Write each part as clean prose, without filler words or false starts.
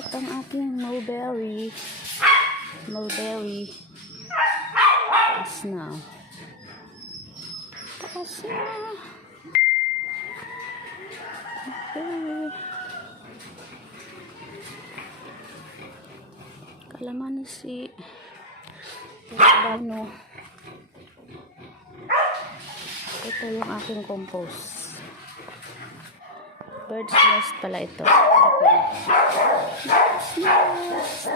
At ang ating mulberry. Taas na. Okay. Kalamansi. Ano. Ito yung aking compost. Bird's nest pala ito. Bird's nest.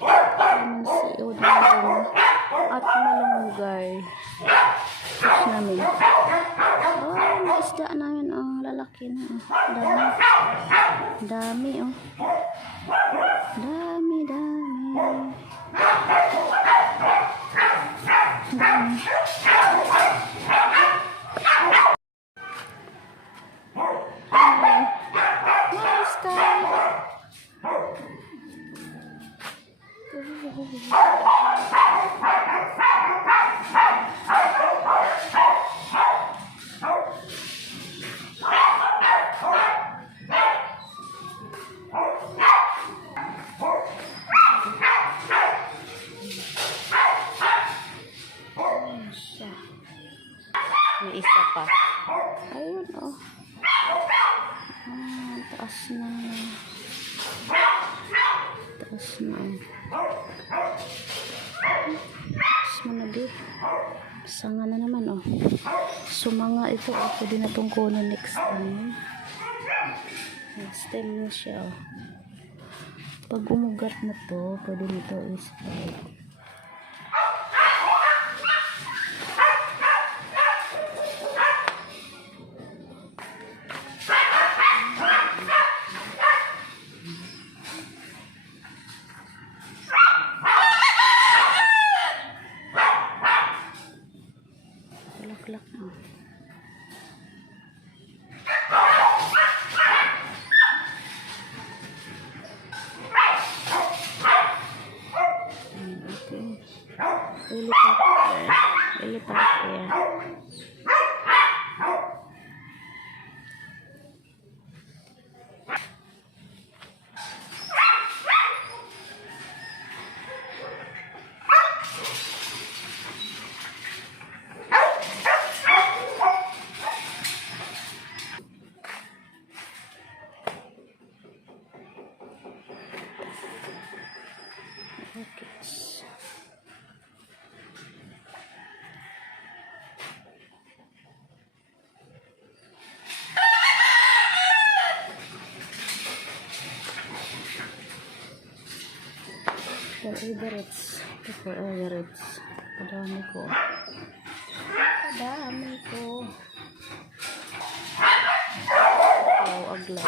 Kalamansi. Udang. At malunggay. Fish namin. Oh, may isda na yun. Oh, lalaki na. Dami. Oh. Dami. May isa pa. Ayun, oh. Taas na. Taas mo na di. Sanga na naman, oh. Sumanga ito. Pwede na itong kunin next time. Stem na siya, oh. Pag umugat na to, pwede nito i-spray. Laklak na. Helicopter. Forever it's kadami ko. Agla.